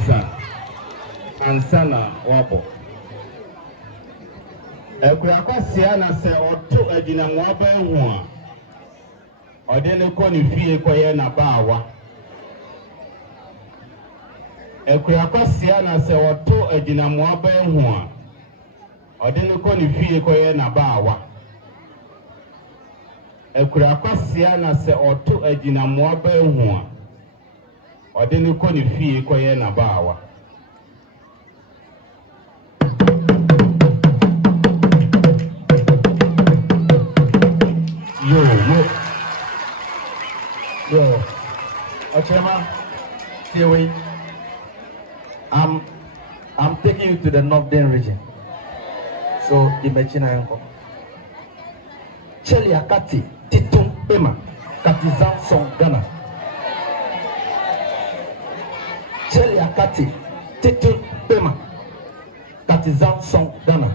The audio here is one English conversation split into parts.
Misa Ansana Wabo. Ekurakwasi na se oto agina mwaba ehu a ode ne ko ne fie koye na baawa. Ekurakwasi na se oto agina mwaba ehu a ode ne ko ne fie koye na baawa. Ekurakwasi na se oto agina mwaba ehu a ode ne ko ne fie koye na baawa. Yo, Ochema, see we. I'm taking you to the northern region. So imagine I am. Cheli akati titum pema katizan son Ghana. Cheli akati titum pema katizan son Ghana.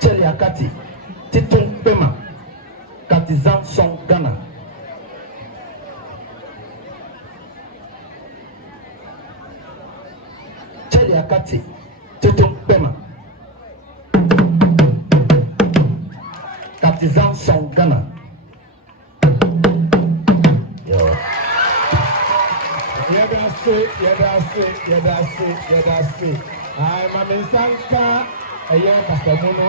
Cheli akati titum pema katizan son Ghana. Cheli akati titum pema katizan son Ghana. Yedase. I'm a Mensanka, a young Castamono.